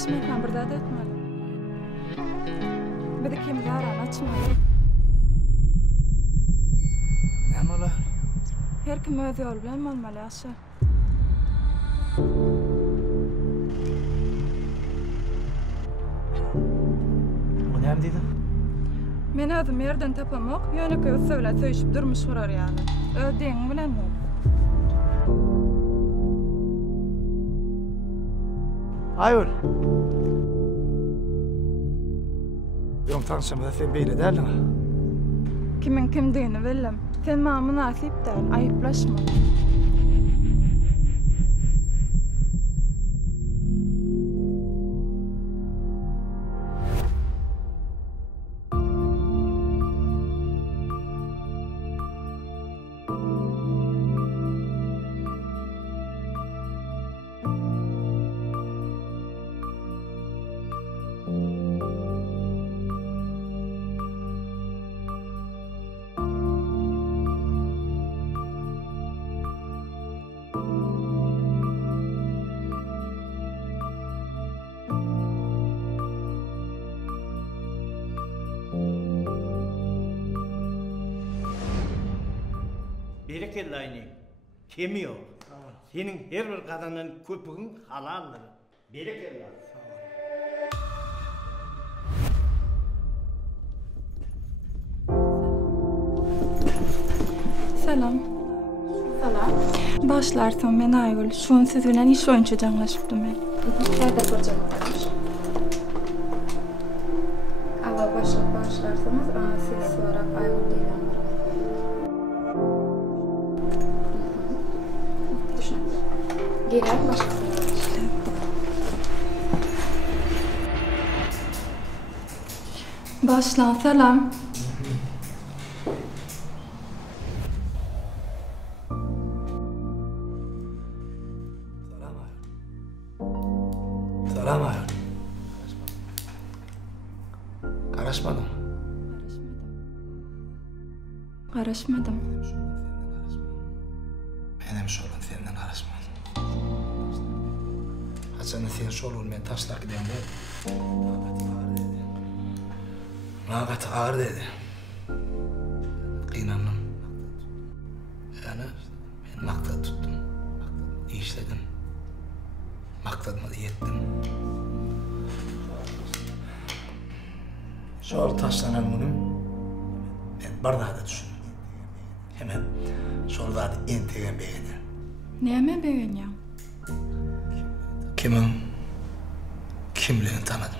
Açmayken burada da etmeli. Bir de kim garan açmalı. Näme olar? Her kim öz yol bilen bolmaly aşa. Bu näme diýdin? Men özüm yerden tapamak, ýönekä söýle söýüşip durmuş sorar ýaly. Öz deňiň bilen bol. Ayol. Ýok tanışymyza sen beýle däldiňmi? Kimin kimdigini billim. Sen maňa münasip däl, aýyplaşma. Bereketli ayni. Kemi yok. Senin her bir kadının köpüğün halaldır. Bereketli. Selam. Salam. Başlarsan men Aygül. Şuň siz bilen iş boýunça jaňlaşypdym men. Nerede kuracağız? Allah başlarsanız siz sonra Aygül diýen bir. Düşünün. Girer başlasın. Başlan, selam. Salam ayol. Garaşmadyň. Garaşmadım. Benim şolun senden garaşmadım. Haçan sen şolun men taşlak diýen bu. Magat ağır dedi. Kıynandım. Yani ben maksat tuttum. İşledim. Maksadıma da yettim. Şol taşlanan bunun ben bardağa da düşündüm. Hemen şol zat entegen beğenir. Näme beýen ýa? Kimin kimliğini tanıdım.